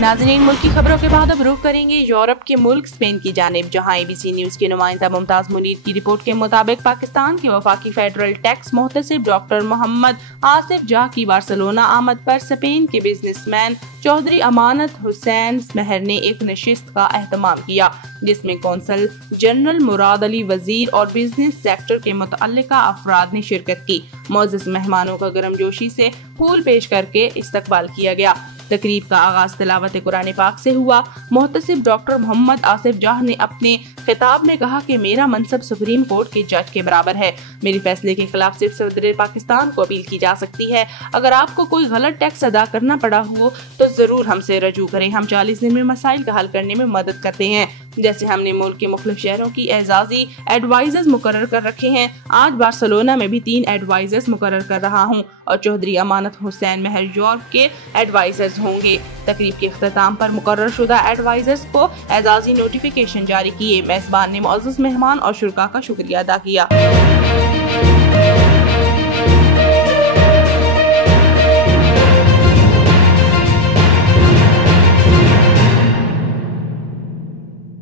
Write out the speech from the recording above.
नाज़रीन, मुल्क की खबरों के बाद अब रुख करेंगे यूरोप के मुल्क स्पेन की जानिब, जहां ABC न्यूज की नुमाइंदा मुमताज मुनीर की रिपोर्ट के मुताबिक पाकिस्तान के वफाकी फेडरल टैक्स मोहतसिब डॉक्टर मोहम्मद आसिफ जाह की बार्सिलोना आमद पर स्पेन के बिजनेसमैन चौधरी अमानत हुसैन महर ने एक नशिस्त का एहतमाम किया, जिसमें कौंसल जनरल मुराद अली वजीर और बिजनेस सेक्टर के मुतअल्लिका अफराद ने शिरकत की। मोअज़्ज़ज़ मेहमानों का गर्मजोशी से फूल पेश करके इस्तकबाल किया गया। तकरीब का आगाज तिलावत कुरान पाक से हुआ। मोहतसिब डॉक्टर मोहम्मद आसिफ जाह ने अपने खिताब में कहा कि मेरा मनसब सुप्रीम कोर्ट के जज के बराबर है। मेरे फैसले के खिलाफ सिर्फ सदर पाकिस्तान को अपील की जा सकती है। अगर आपको कोई गलत टैक्स अदा करना पड़ा हो तो जरूर हमसे रजू करें। हम 40 दिन में मसाइल का हल करने में मदद करते हैं। जैसे हमने मुल्क के मुख्तलिफ शहरों की एजाजी एडवाइजर्स मुकर्रर कर रखे हैं, आज बार्सिलोना में भी 3 एडवाइजर्स मुकर्रर कर रहा हूँ और चौधरी अमानत हुसैन महर यूरोप के एडवाइजर्स होंगे। तकरीब के इख्तिताम पर मुकर्रर शुदा एडवाइजर्स को एजाजी नोटिफिकेशन जारी किए। मेज़बान ने मुअज़्ज़ज़ मेहमान और शुरका का शुक्रिया अदा किया।